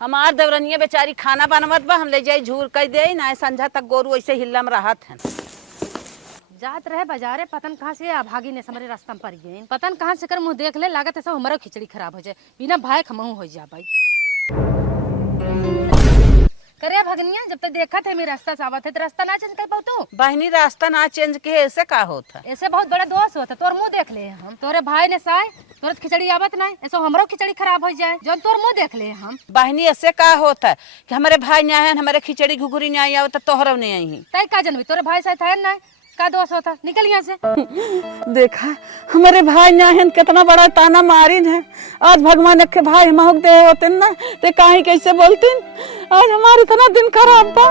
हमार देवरनिया बेचारी खाना बनवत बा, हम ले जाई झूर कह दे ना संझा तक गोरू ऐसे हिल्ला में रहत है। जात रहे बाजारे पतन कहाँ से अभागी ने हमारे रास्ता में पड़ गए। पतन कहाँ से कर मुंह देख ले, लागत ऐसा हमारा खिचड़ी खराब हो जाए, बिना भाई खमऊ हो जा भाई। करे भगनिया जब तक देखा थे मेरे रास्ता से आवत है तो रास्ता ना चेंज कर पाऊ तू। बहनी रास्ता ना चेंज के ऐसे का होता है? ऐसे बहुत बड़ा दोस्त होता, तोर मुंह देख ले हम तोरे भाई ने साय तोर खिचड़ी आवत ना ऐसा हमारा खिचड़ी खराब हो जाए, जब तोर मुंह देख ले हम। बहनी ऐसे का होता है कि हमारे भाई नहीं आए, हमारे खिचड़ी घुघुरी नहीं आई तो तोहरो नहीं आई। तय का जनवी तोरे भाई साथ है ना का दोस्त होता, निकल यहाँ से। देखा हमारे भाई नहीं कितना बड़ा ताना मारिन है। आज भगवान के भाई महक दे होते ना ते काहे कैसे बोलतीन। आज हमारे इतना दिन खराब बा।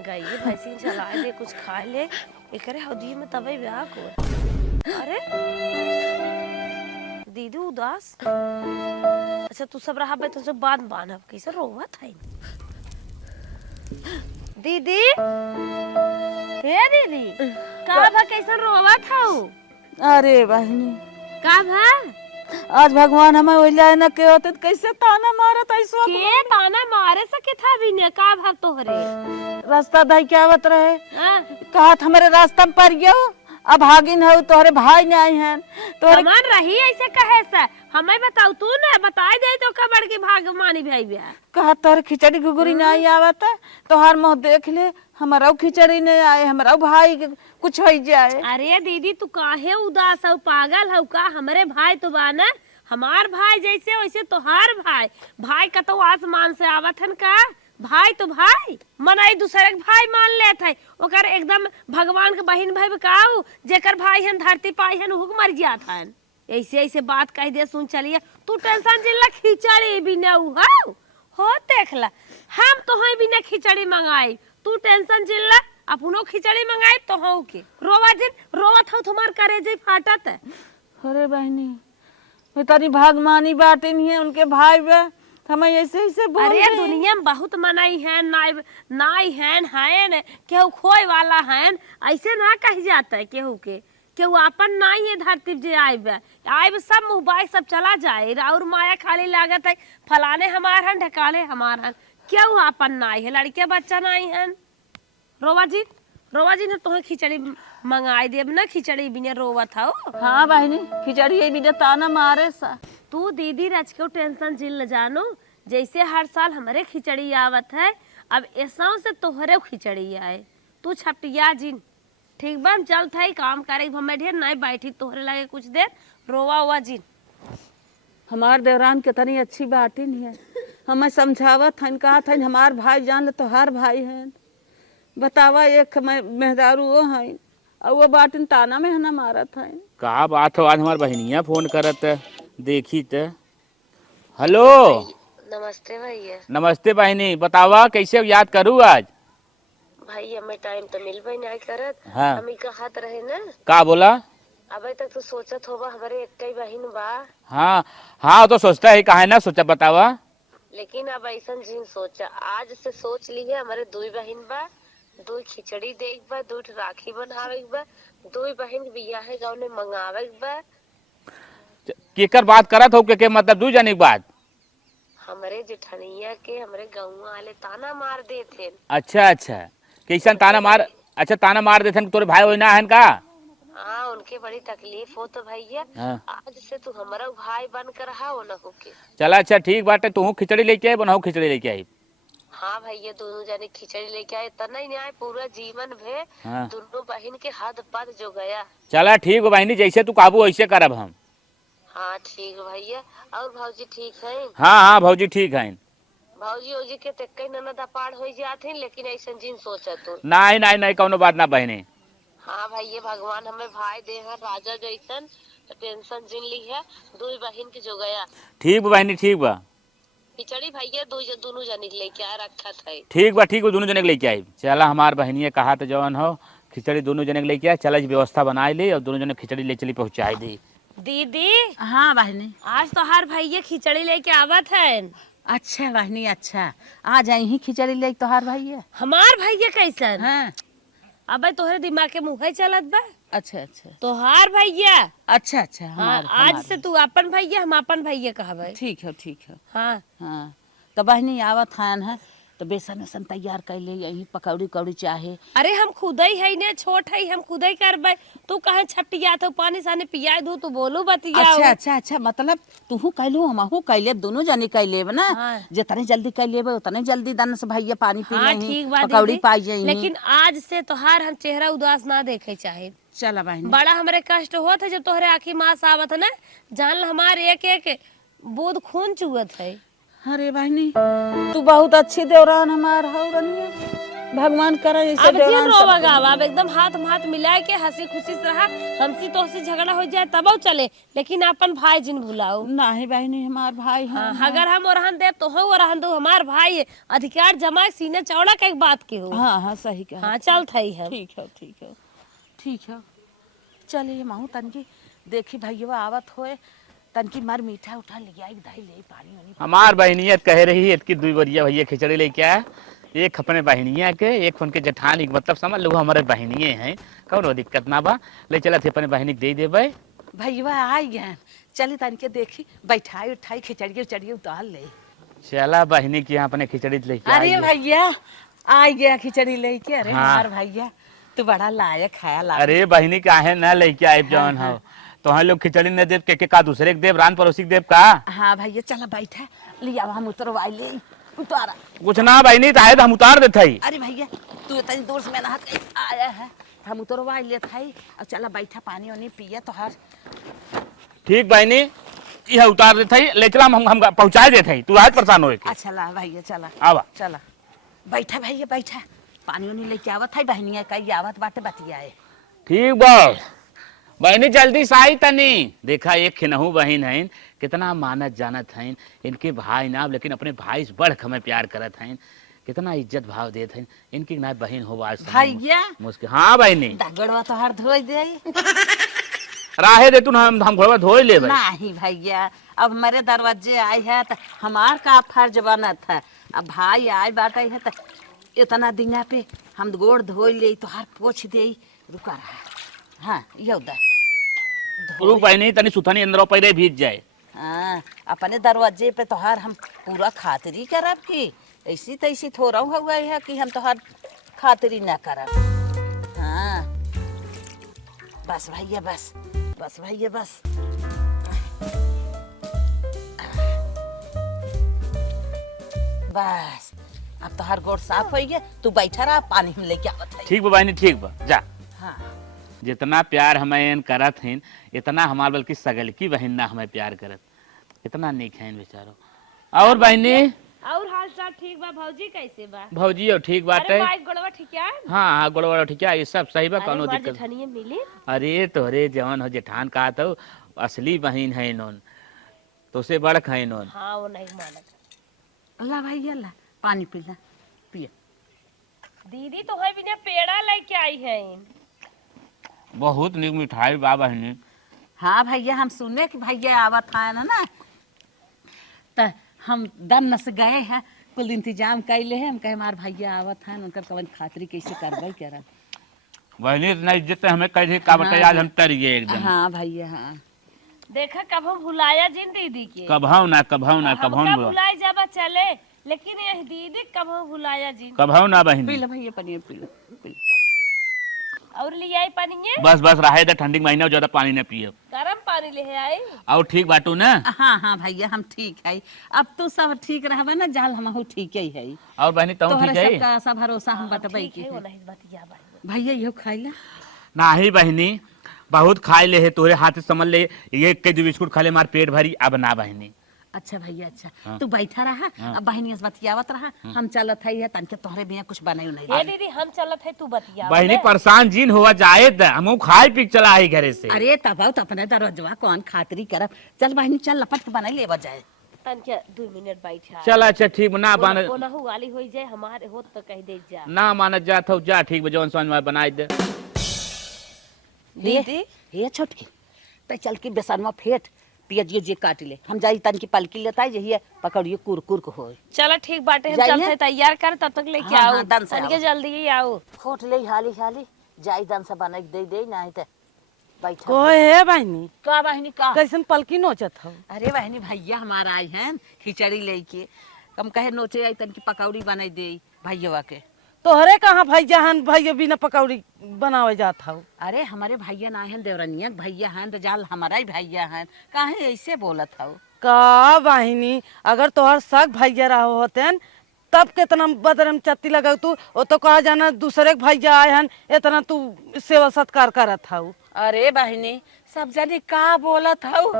गई भैंसी चला दे कुछ खा ले एकरे हौदी में तबे ब्याह को। अरे दीदी उदास, अच्छा तू सब रहा तो सब बात बानब कैसे रोवा था दीदी। हे दीदी का भा कैसे रोवा था? अरे बहनी का भा आज भगवान हमें ओइला न के होते कैसे ताना मारत ऐसो के ताना मारे सके था भी ने का भा तोहरे रास्ता दाई के आवत रहे। हां कहा हमारे रास्ता में पड़ गयो, अब भागिन हो तोहरे भाई नहीं आए हैं तोहरे मन रही ऐसे कहे से हमें बताऊ तू ना बताई दे तो कबड़ के भाग मानी भाई ब्याह। कहा तोहरे खिचड़ी घुघुरी नहीं आवत तोहार मुंह देख ले हमारा खिचड़ी नहीं आए, हमारा भाई के कुछ हो जाए। अरे दीदी तू काहे उदास हो, पागल हो का? हमारे भाई तो बाना हमार भाई जैसे वैसे तोहार भाई। भाई का तो आसमान से आवत हन का? भाई तो भाई मनाई दूसरे के भाई मान लेत है, ओकर एकदम भगवान के बहन भाई बताऊ जेकर भाई हन धरती पाई हन हुक मर जात हन। ऐसे ऐसे बात कह दे सुन चलिए तू टेंशन जिल्ला खिचड़ी भी न हो देखला हम तो है बिना खिचड़ी मंगाई, तू टेंशन जिल्ला अपनो खिचड़ी मंगाई तो हो के रोवा जिन रोवत हो तुम्हार करे जे फाटत है। अरे बहनी मैं तारी भागमानी बाटे नहीं है उनके भाई बे हमें ऐसे ऐसे बोल। अरे दुनिया में बहुत मनाई है नाई है केहू खोए वाला है, ऐसे ना कह जाता है केहू के केहू अपन नाई है धरती जे आइब सब मुंह सब चला जाए और माया खाली लागत है फलाने हमार हन ढकाले हमार हन, केहू अपन नाई है लड़के बच्चा नाई है। रोवा जी ने तुम्हें खिचड़ी मंगाई देब ना, खिचड़ी बिना रोवत हो। हाँ बहनी खिचड़ी बिना ताना मारे सा। तू दीदी रच के टेंशन जिल जानो, जैसे हर साल हमारे खिचड़ी आवत है अब ऐसा से तोहरे खिचड़ी आए, तू छपटिया जिन ठीक बा चल था काम करे हमें ढेर नहीं बैठी तोहरे लगे कुछ देर रोवा हुआ जिन। हमार देवरान कितनी अच्छी बात नहीं है, हमें समझावत है कहा था हमार भाई जान ले तोहार भाई है बतावा एक मेहदारू वो है और वो बाटिन ताना में है ना मारा था। कहा बात हो आज हमार बहनिया फोन करत देखी त। हेलो नमस्ते भैया। नमस्ते बहनी बतावा कैसे याद करूँ आज? भाई हमें टाइम तो मिल भाई नहीं करत। हाँ। हमें कहत रहे ना का बोला? अबे तक तो सोचत होगा हमारे एक ही बहन बा। हाँ हाँ तो सोचता है काहे ना सोचा बतावा। लेकिन अब ऐसा जिन सोचा आज से सोच ली है हमारे दो बहन बा, दो खिचड़ी देख बा, दो राखी बनावे बा, दो बहन बियाह है गाँव ने मंगावे बा। केकर बात करत हो के मतलब दू जने के बात? हमारे जेठनिया के हमारे गाँव वाले ताना मार देते। अच्छा कैसन ताना मार? अच्छा ताना मार देते तोरे भाई वही ना है का? हाँ उनके बड़ी तकलीफ हो तो भैया। हाँ। आज से तू हमारा भाई बन कर रहा न होके। चला अच्छा ठीक बाटे तू खिचड़ी लेके आई बनाऊ खिचड़ी लेके आई। हाँ भैया दोनों जने खिचड़ी लेके आए तना ही नहीं आए पूरा जीवन भे। हाँ। दोनों बहन के हद पद जो गया। चला ठीक बहनी जैसे तू काबू वैसे करब हम। हाँ ठीक भैया। और भाजी ठीक है? हाँ भौजी ठीक है। भाजी ओजी के तेक्के ननद अपार हो जाते लेकिन ऐसा जिन सोचा तू नहीं कौनो बात ना बहनी। हाँ भैया भगवान हमें भाई दे है राजा जैसन टेंशन जिन ली है दो बहन के जो गया। ठीक बहनी ठीक बा। खिचड़ी भैया दोनों जने लेके आ रखा था। ठीक बा दोनों जने के लेके आई। चला हमार बहनिया कहा तो जवन हो खिचड़ी दोनों जने के लेके आए, चला व्यवस्था बनाए ली और दोनों जने खिचड़ी ले चली पहुँचाई दी। दीदी हाँ बहनी आज तो हर भैया खिचड़ी लेके आवत है। अच्छा बहनी अच्छा आ जाई ही खिचड़ी ले तोहार भाई है। हमार भैया कैसन? हाँ अबे तोहरे दिमाग के मुँह चलत बा अच्छा अच्छा तोहार भैया। अच्छा अच्छा हाँ, हमार आज हमार से तू अपन भैया, हम अपन भैया कहबै। ठीक है हाँ हाँ तो बहनी आवत हन है तो बेसन वेसन तैयार कर ले यही पकौड़ी कौड़ी चाहे अरे हम खुद ही है ने, छोट है, हम खुद ही करबै। तू कहे छटिया तो पानी सानी पिया दू, तू बोलू बतियाऊ। अच्छा मतलब तूहू कैलू हमहू कैले दोनों जने कैले ना हाँ। जितने जल्दी कैले उतने जल्दी दन से भैया पानी पी हाँ लेही ठीक बात पकौड़ी दीदी, पाई जाई लेकिन आज से तोहार हम चेहरा उदास ना देखे चाहे। चला बहनी बड़ा हमरे कष्ट होत है जब तोहरे आखी मास आवत है ना, जान ल हमार एक एक बूंद खून चुगत है। अरे बहनी तू बहुत अच्छी देवरान हमार हो रनिया भगवान करे ऐसे अब जिन देवरान रोवा सब गावा, अब एकदम हाथ हाथ मिला के हंसी खुशी से रहा। हमसे तो से झगड़ा हो जाए तब चले, लेकिन अपन भाई जिन भुलाओ। नहीं बहनी हमार भाई है हाँ, अगर हम ओरहन दे तो हो ओरहन दो, हमार भाई है। अधिकार जमा सीने चौड़ा के एक बात के हो। हाँ सही कहा हाँ चल थई है। ठीक है चलिए महू तनकी देखी भैया आवत होए तनकी मार मीठा उठा लिया एक दही ले पानी वानी हमार बहनियत कह रही है कि 2 बरिया भैया खिचड़ी लेके आया, एक अपने बहनिया के एक उनके जेठानी के, मतलब समझ लो हमारे बहनिये हैं, कौनो दिक्कत ना बा। ले चला थे अपने बहनी के दे देबै। भैया आई गए चली तनके देखी बैठाई उठाई खिचड़ी उचड़ी उतार ले चला बहनी के यहाँ अपने खिचड़ी लेके अरे आई। भैया आई गया खिचड़ी लेके अरे हाँ। हमार भैया तू बड़ा लायक है लायक अरे बहनी काहे न लेके आए जवन हो तो हम लोग खिचड़ी न देव के का दूसरे के देव रान पड़ोसी के देव का। हाँ भैया चला बैठा लिया हम उतरवाई ले उतारा कुछ ना बहनी तो आए तो हम उतार देते ही। अरे भैया तू इतनी दूर से मेहनत के आया है हम उतरवाई लेत है और चला बैठा पानी वानी पिया तो हर ठीक बहनी यह उतार देते ही, ले चला हम पहुँचा देते ही, तू आज परेशान होए के। अच्छा ला भैया चला आवा चला बैठा भैया बैठा पानी वानी लेके आवत है बहनिया कई आवत बाटे बतियाए ठीक बा बहनी जल्दी से आई तनी। देखा एक खिनहू बहन है कितना मानत जानत हैं, इनके भाई ना लेकिन अपने भाई से बढ़ हमें प्यार करत हैं, कितना इज्जत भाव देत हैं। इनकी ना बहन हो आज भैया मुश्किल। हाँ बहनी दगड़वा तो हर धोई दे राहे दे तू हम घोड़वा धोई ले। नहीं भैया अब मेरे दरवाजे आए है तो हमार का फर्ज बनत है। अब भाई आए बाटे है तो इतना दिना पे हम गोड़ धोई ले तो हर पोछ दे रुका रहा। हाँ ये उधर रुक बहनी तनी सुथनी अंदर पहले भीज जाए। हाँ अपने दरवाजे पे तोहार हम पूरा खातिरी करब की ऐसी तैसी थोड़ा हुआ है कि हम तोहार खातिरी ना करब। हाँ बस भैया बस बस भैया बस बस अब तोहार गोड़ साफ हो गया तू बैठा रहा पानी हम लेके आवत है। ठीक बा बहनी ठीक बा जा। हाँ जितना प्यार हमें करत हैं इतना हमार बल्कि सगल की बहन ना हमें प्यार करत, इतना नेक है बेचारो। और बहनी और हाल चाल ठीक बा? भौजी कैसे बा? भौजी और ठीक बात अरे है। भाई गोड़वा ठीक है? हाँ गोड़वा ठीक है ये सब सही बा कौनो अरे दिक्कत। जेठनिए मिली? अरे तोहरे जवन हो जेठान कहा तो असली बहन है इन्होंने तो से बड़क है इन्होंने। हाँ वो नहीं मानत। अल्लाह भैया अल्लाह पानी पीला पिया। दीदी तो है बिना पेड़ा लेके आई है। बहुत निक मिठाई बा बहनी। हाँ भैया हम सुने कि भैया आवत है ना तो हम दम से गए हैं कुल इंतजाम कैले हैं हम कहे हमार भैया आवत हैं उनकर कवन खातिरी कैसे करबे करा। बहनी इतना इज्जत हमें कहे का बता आज हम तरिए एकदम। हाँ भैया हाँ देखा कब हम भुलाया जिन दीदी के। कभौ ना कभौ ना कभौ हमका ना भुलाई जाबा चले, लेकिन यह दीदी कब हम भुलाया जिन। कभौ ना बहनी। पीला भैया पनीर पीला पीला। और ले आई पानी बस बस रहे दे ठंडी महीना ज्यादा पानी न पिए। गरम पानी ले आई। और ठीक बाटू ना। हाँ हाँ भैया हम ठीक है अब तो सब ठीक रहबे ना जाल हम ठीक ही है। और बहनी तुम ठीक तोहरे है? सबका सब भरोसा हम बतबै ठीक के है वो है। नहीं बतिया भाई। भैया यो खाइला नाही बहनी बहुत खाए ले है तोरे हाथ से समझ ले ये के दो बिस्कुट खा ले मार पेट भरी अब ना बहनी। अच्छा भैया अच्छा हाँ। तू बैठा रहा अब बहनी से बतियावत रहा हम चलत है तनके तोहरे बिया कुछ बनाई नहीं ये दीदी हम चलत है तू बतिया। बहनी परेशान जीन हुआ जाए हम खाए पी के चला आई घरे से। अरे तब तो अपने दरवाजवा कौन खातिरी करब चल बहनी चल लपट के बनाई लेवा जाए। तन के 2 मिनट बैठा। चल अच्छा ठीक ना बन कोना हु वाली होई जाए हमारे होत तो कह दे जा। ना मानत जात हो जा ठीक बजौन समझ में बनाई दे। दीदी ये छोटकी तो चल के बेसनवा फेट पियाज जे काट ले हम जाई तन की पलकी लेता है यही पकड़िए कुरकुर को होए। चलो ठीक बाटे हम जाइए। चलते तैयार कर तब तक लेके हाँ, आओ। हाँ, दन से तन के आओ। जल्दी ही आओ। फोट ले हाली हाली जाई दन से बना के दे ना तो बैठा कोई है बहनी का बहनी का कैसन पलकी नोचत हो? अरे बहनी भैया हमारा आई हैं खिचड़ी लेके हम कहे नोचे आई तन की पकौड़ी बना दे भैया के। तोहरे कहाँ भैया हन भैया बिना पकौड़ी बनावे जात हो? अरे हमारे भैया ना हैं देवरनिया के भैया हैं तो जाल हमारा ही भैया हैं काहे ऐसे बोलत हो। का बहनी अगर तोहर सग भैया रहो होतेन तब कितना बदरम चत्ती लगा तू वो तो कहा जाना दूसरे के भैया आए हन इतना तू सेवा सत्कार करत हो। अरे बहनी सब जने का बोलत हो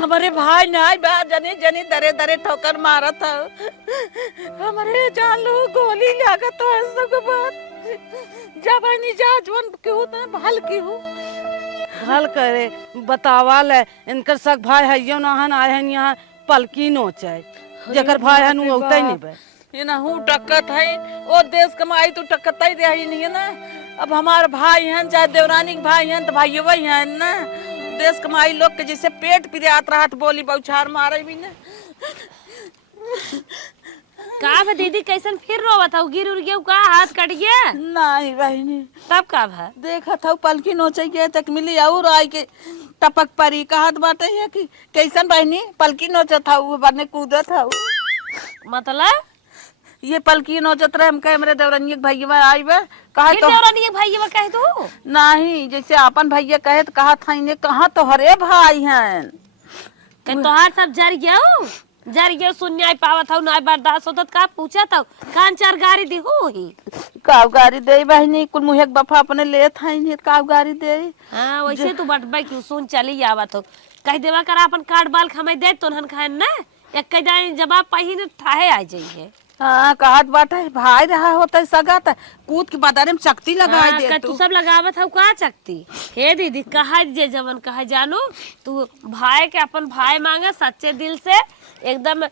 हमारे भाई नाई बा जने जने दरे दरे ठोकर मारत हो हमारे जान लो गोली लागत हो सब बात जा बहनी जा जवन क्यों तो भल क्यों हल करे बतावा ले इनकर सग भाई हइयो ना हन आए हन यहाँ पलकी नोचे जकर भाई हन उ औते नहीं बे ये ना हूँ टक्कत है ओ देश कमाई तो टक्कत ही रही नहीं है ना। अब हमारे भाई हैं चाहे देवरानी के भाई हैं तो भाई वही हैं ना। देश कमाई लोग के जैसे पेट पिरात रहत बोली बौछार मारे भी ना। का भा दीदी कैसन फिर रोवत हो? गिर उड़ गया का? हाथ कट गया? नहीं बहनी तब का भा? देखा था पलकी नोचे के तक मिली और आई के टपक परी कहत बाटे है कि कैसन बहनी पलकी नोचे था वो बने कूदत था मतलब ये पलकी नोचत रहे हम कहे मेरे देवरनिया के भैया आई बे कहा फिर तो देवरानी के भैया कह तू? नहीं जैसे अपन भैया कहे तो कहा था इन्हें कहा तो हरे भाई हैं कहीं तोहार सब जर गया सुन आई पावत हो ना बर्दाश्त होत का पूछा था कान चार गाड़ी दी हो ही काव गाड़ी दे बहनी कुल मुहे के बफा अपने ले था इन्हें काव गाड़ी दे। हां वैसे तू बटबा क्यों सुन चली आवत हो कह देवा कर अपन कार्ड बाल खमाई दे तोहन खान ना एक कह जाए जवाब पाही ने ठाहे आ जाइए। हाँ कहत बाटे भाई रहा होता सगा था कूद के बादारे में चकती लगाए दे तू सब लगावत हो का चकती? हे दीदी कहा जे जवन कहा जानो तू भाई के अपन भाई मांगे सच्चे दिल से एकदम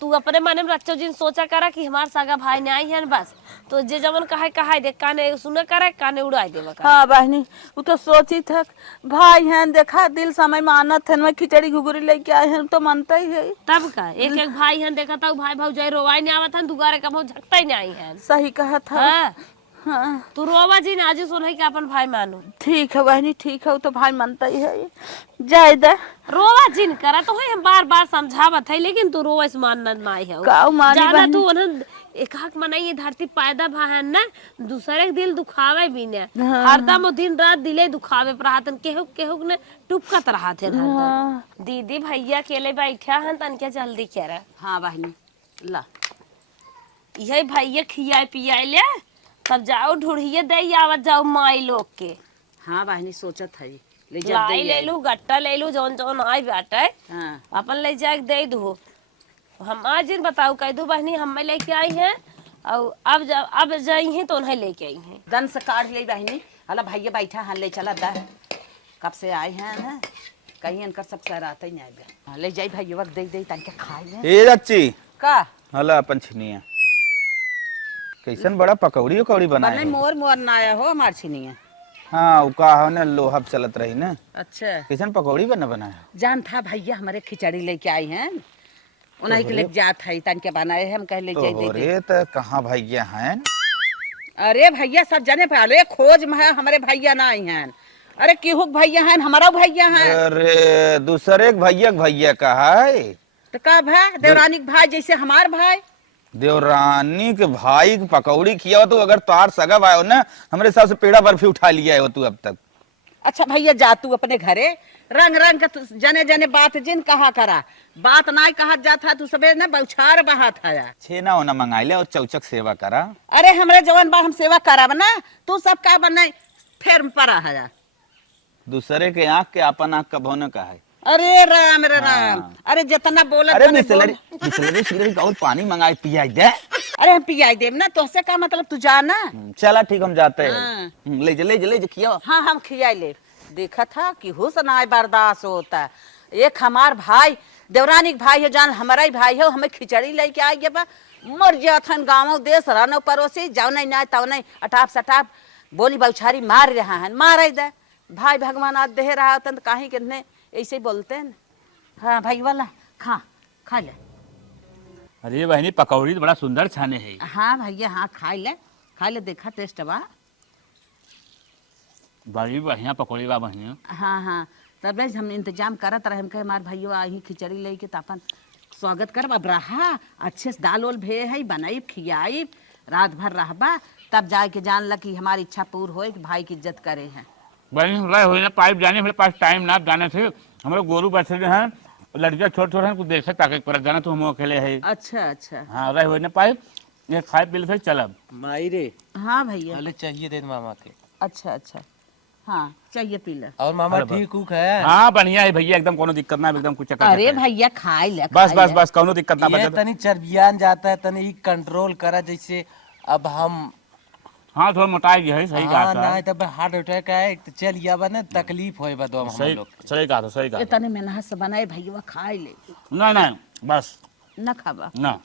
तू अपने मन में रचो जिन सोचा करा कि हमार सगा भाई नहीं है बस तो जे जवन कहा दे काने सुने करा काने उड़ाई देवा का। हाँ बहनी वो तो सोची था भाई हैं देखा दिल समय मानत है मैं खिचड़ी घुघरी लेके आए हैं तो मनता ही है। तब का एक एक भाई हैं देखा था भाई भाव जाए रोवाई नहीं आवत है दुगारे का भाव झकता ही नहीं है। सही कहा था। हाँ हाँ तू रोवा जी ना आज सुन है कि अपन भाई मानो ठीक है बहनी ठीक है वो तो भाई मनता ही है जाए दे रोवा जिन करा तो हम बार बार समझावत है लेकिन तू रोवा इस मानना नहीं है काऊ मानी जाना बहनी तू उन्हें एक हक मनाई ये धरती पैदा भान ना दूसरे के दिल दुखावे भी ने हरदम वो दिन रात दिले दुखावे पर हाथन केहू केहू ने टुपकत रहा थे हाँ दीदी भैया अकेले बैठा हन तन क्या जल्दी कह रहा। हाँ बहनी ला यही भैया खियाए पियाए ले तब जाओ ढूढ़िए दे आवत जाओ माई लोग के। हाँ बहनी सोचत है ले जा लाई ले लू गट्टा ले लू जौन जौन आई बाटे हाँ अपन ले जाके दे दो हम आज दिन बताओ कह दो बहनी हम लेके आई हैं और अब जाई हैं तो उन्हें लेके आई हैं दन से काट ले बहनी अला भैया बैठा हाँ ले चला दा कब से आए हैं ना कहीं इनकर सब सर आता ही नहीं हाँ, ले जाई भैया वक्त दे दे तन के खाए ले ए चाची का हला अपन छिनिया कैसन बड़ा पकौड़ी उकौड़ी बनाए बने हो? मोर मोर ना आया हो हमार छिनिया। हाँ उ का ने लोहा पे चलत रही ना अच्छा कैसन पकौड़ी बनाया? जान था भैया हमारे खिचड़ी लेके आए हैं उन्हीं के लेके जात है तन के बनाए हम कह ले जाई दे दे। रे त कहां भैया हैं? अरे भैया सब जने पहले खोज में है हमारे भैया ना आई हैं। अरे केहू के भैया हैं हमारा भैया हैं। अरे दूसरे के भैया का है तो का भाई देवरानी के भाई जैसे हमार भाई देवरानी के भाई की पकौड़ी किया हो तो अगर तार सगा भाई हो ना हमारे हिसाब से पेड़ा बर्फी उठा लिया है हो तू अब तक। अच्छा भैया जा तू अपने घरे रंग रंग का जने जने बात जिन कहा करा बात ना कहा जाता तू सबे ना बौछार बहा था। छेना होना मंगाई ले और चौचक सेवा करा। अरे हमरे जवान बा हम सेवा कराब ना तू सब का बनाई फेर में पड़ा है। दूसरे के आँख के अपन आँख का भोन का है। अरे राम रे राम अरे जितना बोला अरे बिस्लरी और पानी मंगाई पिया दे। अरे हम पियाई देव ना तो से का मतलब तू जाना। चला ठीक हम जाते हैं। हाँ। ले जा किया। हाँ हम खियाई ले देखा था कि हुसन बर्दाश्त होता। एक हमार भाई देवरानी भाई है जान हमारा ही भाई है हमें खिचड़ी लेके आई बा मर जाथन गाँव देश रहना पड़ोसी जाओ नहीं ना ताओ नहीं अटाप सटाप बोली बौछारी मार रहा है मार दे भाई भगवान आज दे रहा होता तो कहीं कितने ऐसे बोलते हैं। हाँ भाई वाला खा खा ले। अरे बहनी पकौड़ी तो बड़ा सुंदर छाने है। हाँ भैया हाँ खा ले देखा टेस्ट बा। बड़ी बढ़िया पकौड़ी बा बढ़िया। हाँ हाँ, तब हम इंतजाम करत रहे के हमार भैया आई खिचड़ी लेके त अपन स्वागत करब। अब रहा अच्छे से दाल ओल भे है बनाई खियाई, रात भर रहबा तब जाए के जान ल कि हमारी इच्छा पूर्ण होए कि भाई की इज्जत करे हैं। बड़ी रह हुई ना पाइप जाने मेरे पास टाइम ना जाने थे, हमारे गोरू बच्चे जो हैं लड़कियां छोटे छोटे हैं कुछ देख सकता पर जाना तो हम अकेले है। अच्छा अच्छा। हाँ रह हुई ना पाइप, ये खाए पी फिर चलब। माई रे हाँ भैया। पहले चाहिए दे मामा के। अच्छा अच्छा, हाँ चाहिए पी ले। और मामा ठीक उक है? हाँ बढ़िया है भैया, एकदम कोनो दिक्कत ना, एकदम कुछ चक्कर अरे भैया खाए ले बस बस बस कोनो दिक्कत ना ये बस। तनी चर्बियान जाता है, तनी कंट्रोल करा जैसे अब हम। हाँ थोड़ा मोटाई है, सही हाँ कहा ना तब हार्ट अटैक है तो चल या बने तकलीफ होए बदो हम सही लोग। सही कहा सही कहा। इतने मेहनत से बनाए भैया खाए ले। नहीं नहीं बस न खाबा। ना।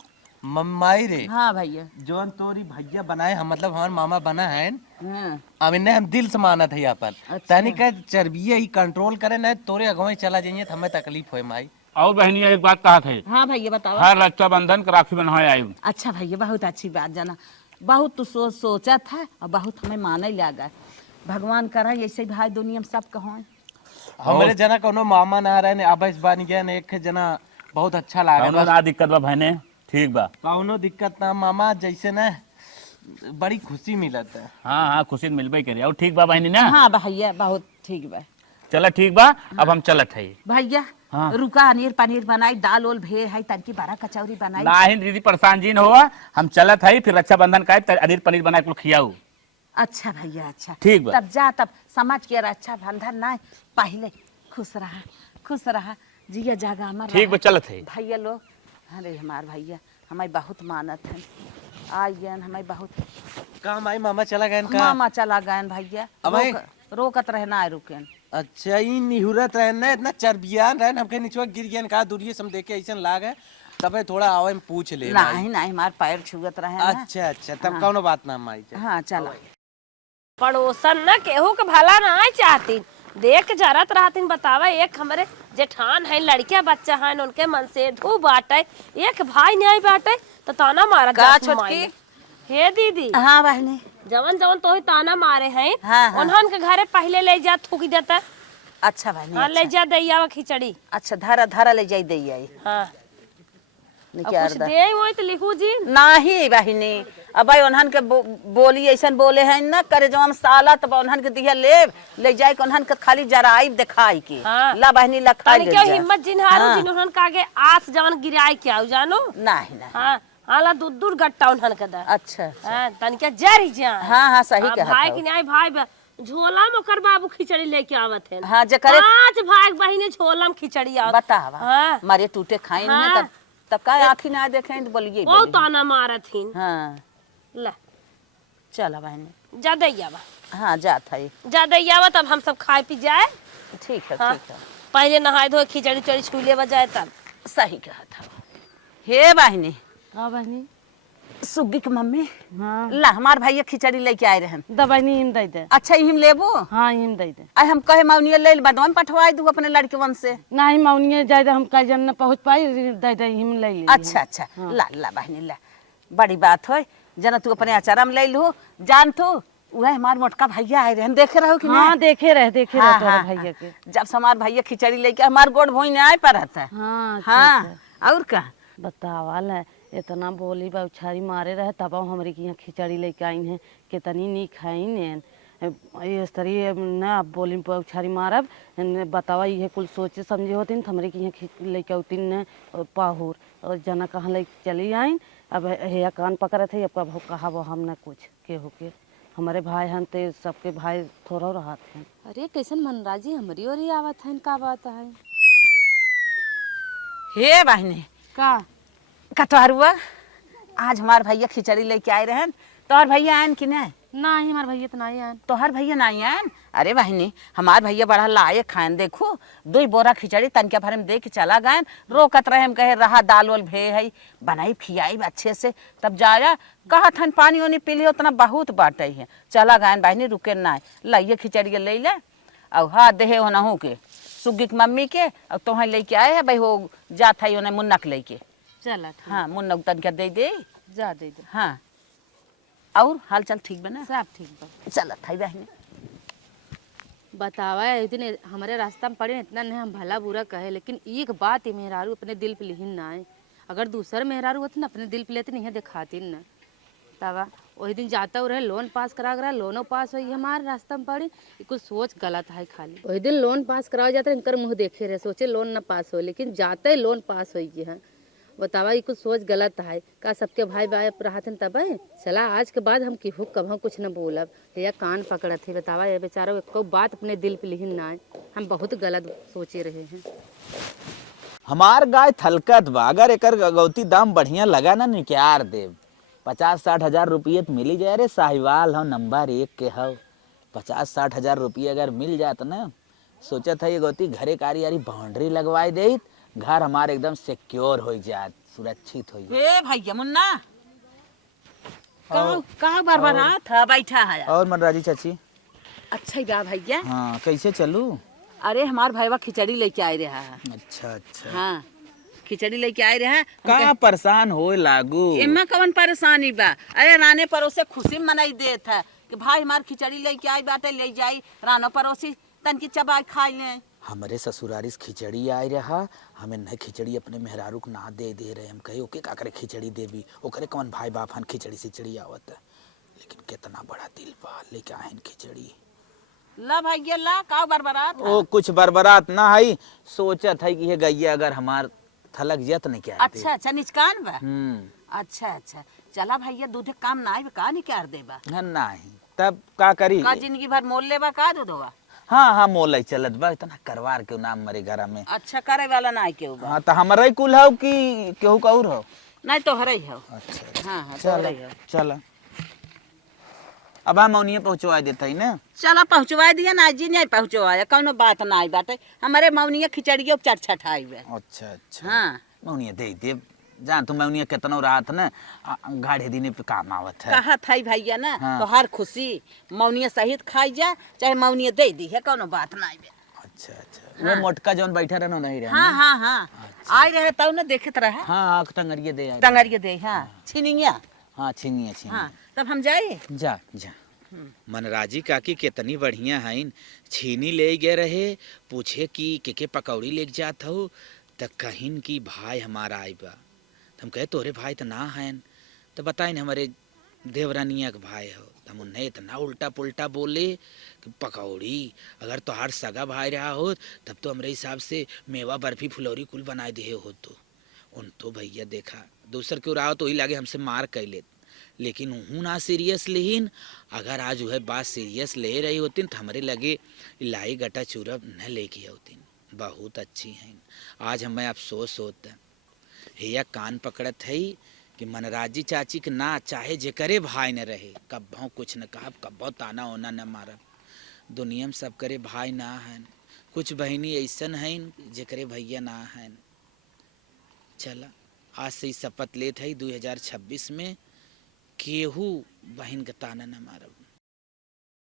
माई रे हाँ भैया। जोन तोरी भैया बनाए हम मतलब हमार मामा बना है, हाँ अब इन्हें हम दिल से मानत है अपन। तनी का चर्बिया ही कंट्रोल करे ना तोरे अगवे चला जाइए तो हमें तकलीफ होए माई। और बहनिया एक बात कहा थे, हाँ भैया बताओ। हर रक्षाबंधन का राखी बनवाए आई। अच्छा भैया बहुत अच्छी बात जाना, बहुत तो सोचा था और बहुत हमें माने लगा। भगवान करा ऐसे भाई दुनिया में सब कहो। हमारे जना कोनो मामा ना रहे अब इस बन गया ने एक जना बहुत अच्छा कौनो लागे। ना दिक्कत बा बहने, ठीक बा। कौनो दिक्कत ना मामा, जैसे ना बड़ी खुशी मिलत है। हाँ हाँ खुशी मिलबे करे। और ठीक बा बहनी ना? हाँ भैया बहुत ठीक बा। चला ठीक बा, अब हम चलत है। भैया हाँ। रुका अनीर पनीर बनाई, दाल ओल भे है, तनकी बड़ा कचौरी बनाई। नाही दीदी परेशान जी न हुआ, हम चलत है फिर रक्षाबंधन का अनिल पनीर बना के खियाऊ। अच्छा भैया अच्छा ठीक बा। तब जा, तब समझ के रक्षा बंधन ना पहले खुश रहा जिया जागा हमारा। ठीक बा चलत है। भैया लोग, अरे हमार भैया हमें बहुत मानत है, आइयन हमें बहुत। काम आई मामा चला गए का? मामा चला गए भैया, अब आई? रोकत रहना है रुकेन। अच्छा ई निहुरत रहना इतना चर्बियान रहना हमके नीचे गिर गया का दूरिये सम देखे ऐसा लागे तबे थोड़ा आवे में पूछ ले। नहीं नहीं हमार पैर छुअत रहे ना। अच्छा अच्छा तब कौनो बात ना माई। हाँ चला। पड़ोसन न केहू के भला ना चाहती, देख जरत रहतीन। बतावा एक हमारे जेठान है, लड़किया बच्चा है, उनके मन से धू बाटे, एक भाई नहीं बाटे तो ताना मारा का जात माई। छोटकी? हे दीदी हाँ बहनी। जवन जवन तो ही ताना मारे हैं, हाँ, हाँ। उन्हन के घरे पहले ले जा थूक देता। अच्छा बहनी। हाँ ले जा दैया खिचड़ी। अच्छा धारा धारा ले जाई दे आई। हाँ निकाल कुछ दा। दे वो तो लिखू जी। नाही बहिनी, अब भाई उन्हन के बोली ऐसन बोले हैं ना करे जो हम साला तब उन्हन के दिया ले जाए के उन्हन के खाली जराई दिखाई के। हाँ। ला बहिनी ला खाई तनी ले क्या जा। हिम्मत जिन्हारू हाँ। जिन उन्हन का आगे आस जवन गिराई क्या जानो। नहीं नहीं। हाँ हाला दूर गट्टा उन्हन के दा। अच्छा हाँ तनी क्या जरी जा। हाँ हाँ सही हाँ, कहत भाई हौ। की नहीं भाई झोला में ओकर बाबू खिचड़ी लेके आवत है। हाँ जे करे 5 भाई बहिने झोला में खिचड़ी आवत। बतावा। हाँ। मारे टूटे खाई हाँ। नहीं तब का आँखी ना देखें तो बोलिए बहुत ताना मारत हिन। हाँ ला चला बहनी। जा दैया बा, हाँ जात है। जा दैया बा, तब हम सब खाए पी जाए। ठीक है हाँ। ठीक है। पहले नहाए धोए खिचड़ी चड़ी छूले बजाए तब। सही कहत हौ। हे बहनी, हाँ बहनी। सुग्गी के मम्मी हाँ ला हमार भैया खिचड़ी लेके आए रहे। दबैनी हिम दे दे। अच्छा हिम लेबो। हाँ हिम दे दे। आई हम कहे मौनिया ले बदवा में पठवाई दू अपने लड़के वन से। नहीं मौनिए जाए हम कहीं जन न पहुँच पाई, दे दे हिम ले ली। अच्छा अच्छा ला ला बहनी ला, बड़ी बात हो जना तू अपने अचारा में ले लू। जान तू वह हमार मोटका भैया आए रहे, देखे रहो कि हाँ नहीं? देखे रहे हाँ, तोरे हाँ, भैया के। जब से हमार भैया खिचड़ी लेके हमार गोड़ भोई ने आए पर रहता है। हाँ अच्छा, हाँ और का बतावाल है इतना बोली बौछारी मारे रहे तब हमारे के यहाँ खिचड़ी लेके आई हैं, कितनी नी खाई ने इस तरह न बोली बौछारी मारब। बतावा ये कुल सोचे समझे होती तो हमारे के यहाँ लेके औती न पाहुर और जना कहाँ लेके चली आई। अब हे कान पकड़े थे, अब कब कहा वो हम न कुछ के हो के हमारे भाई हैं तो सबके भाई थोड़ा रहा थे। अरे कैसन मनराजी हमारी ओर ही आवत है, का बात है? हे बहनी का कतवारुआ आज हमार भैया खिचड़ी लेके आए रहे। तोहर भैया आयन कि नहीं? ना ही हमारे भैया तो नहीं आन। तोहर भैया नहीं आयन? अरे बहनी हमार भैया बड़ा लायक खान, देखो 2 बोरा खिचड़ी तनके भर में दे के चला गए। रोकत रहे हम कहे रहा दाल वाल भे है बनाई खियाई अच्छे से, तब जाया कहा थन पानी वानी पी लियो उतना बहुत बाटे है। चला गए बहनी रुके ना लाइए खिचड़ी ले ले और हाँ देहे हो नहू के सुग्गी की मम्मी के और तोहें लेके आए है भाई हो जात है उन्हें मुन्नक लेके। चला हाँ मुन्नक तनके दे जा दे दे। हाँ और हाल चाल ठीक बना? सब ठीक बा। चलत है बहनी। बतावा एक दिन हमारे रास्ता में पड़े इतना नहीं हम भला बुरा कहे, लेकिन एक बात ये मेहरारू अपने दिल पे लिहिन ना है। अगर दूसर मेहरारू होती ना अपने दिल पे लेते नहीं दिखाती ना। तवा वही दिन जाता हो रहे लोन पास करा करा, लोनो पास हुई हमारे रास्ता में पड़ी। कुछ सोच गलत है खाली। वही दिन लोन पास कराओ जाते इनकर मुँह देखे रहे, सोचे लोन ना पास हो, लेकिन जाते ही लोन पास हो है। बतावा ये कुछ सोच गलत है का सबके भाई भाई रहते तब चला आज के बाद हम केहू कभी कुछ न बोलब। या कान पकड़त है। बतावा ये बेचारा एको बात अपने दिल पे लिहिन ना है। हम बहुत गलत सोचे रहे हैं। हमार गाय थलकत बा, अगर एकर गौती दाम बढ़िया लगा ना निकाल देव। 50-60 हजार रुपये तो मिल ही जाए रे, साहिवाल हो नंबर 1 के हो। 50-60 हजार रुपये अगर मिल जात ना, सोचा था ये गौती घरे कारी यारी बाउंड्री लगवाई दे, घर हमारे एकदम सिक्योर हो जात, सुरक्षित हो जात। ए भैया मुन्ना कहाँ बरबरा था बैठा है? और मनराजी चाची अच्छा ही बा भैया। हाँ कैसे चलू? अरे हमार भाईवा खिचड़ी लेके आए रहा है। अच्छा अच्छा हाँ खिचड़ी लेके आए रहा है। का परेशान हो लागू? इमा कवन परेशानी बा? अरे राने पड़ोसे खुशी मनाई देत है कि भाई हमार खिचड़ी लेके आई बाटे, ले जाई रानो पड़ोसी तन की चबाई खाई ले। हमारे ससुरारिस खिचड़ी आए रहा, हमें नहीं खिचड़ी अपने मेहरारू को ना दे रहे। हम कहे ओके का करे खिचड़ी देवी, ओकरे कौन भाई बाप हन खिचड़ी सिचड़ी आवत है। लेकिन कितना बड़ा दिल बा, लेके आए खिचड़ी। ला भैया ला का बरबरात है? ओ कुछ बरबरात ना है, सोचत है कि ये गैया अगर हमार थलक जत नहीं क्या। अच्छा अच्छा निचकान बा। हम्म अच्छा अच्छा चला भैया दूध काम ना आए का निकाल देबा? नहीं तब का करी? का जिंदगी भर मोल लेबा का दूधवा? हाँ हाँ मोल चलत बा, इतना करवार के नाम मरे घर में। अच्छा करे वाला ना केहू बा? हाँ तो हमारा कुल हो कि केहू का और हो? नहीं तो हरे हो। अच्छा हाँ हाँ चल तोहरे हो। चल अब हम मौनिया पहुँचवा देता ही ना। चला पहुँचवा दिया ना जी, नहीं पहुँचवाया कौनो बात ना आई बाटे। हमारे मौनिया खिचड़ियों चटछट आई हुए। अच्छा अच्छा हाँ मौनिया दे जान, तुम मौनिया कितना रात ना गाढ़े दिन पे काम आवत है। कहा था भैया ना हाँ। तो हर खुशी मौनिया सहित खाई जा, चाहे मौनिया दे दी है कौनो बात ना आई बे। अच्छा अच्छा वो मोटका जौन बैठा रहना नहीं रहे? हाँ हाँ हाँ आई रहे तब ना देखत रहे। हाँ हाँ टंगरिया दे आए। टंगरिया दे हाँ छिनिया। हाँ छीनिए हाँ तब हम जाए। जा जा। मनराजी काकी कितनी बढ़िया है, छीनी ले गए रहे, पूछे कि के पकौड़ी लेके जात हो, तो कहिन की भाई हमारा आई बा। हम कहे तोरे भाई तो ना हैं, तो बताइन हमारे देवरानिया के भाई हो। हम उन्हें इतना उल्टा पुल्टा बोले कि पकौड़ी अगर तोहार सगा भाई रहा हो तब तो हमारे हिसाब से मेवा बर्फी फुलौरी कुल बनाए दिए हो। तो उन तो भैया देखा दूसर क्यों रहा हो तो ही लागे हमसे मार कर ले, लेकिन हूँ ना सीरियस लेकिन अगर आज वह बात सीरियस ले रही होती तो हमारे लगे लाई गटा चूरब न लेके होती। बहुत अच्छी हैं। आज हमें अफसोस होता है कान पकड़त है कि मनराजी चाची के ना चाहे जेकरे भाई न रहे, कब्बों कुछ न कहा, कब्बों ताना होना न मारब। दुनिया में सब करे भाई ना हैं, कुछ बहनी ऐसन हैं जेकरे भैया ना हैं। चला आज से ही शपथ लेत है 2026 में केहू बहन के ताना न मारब।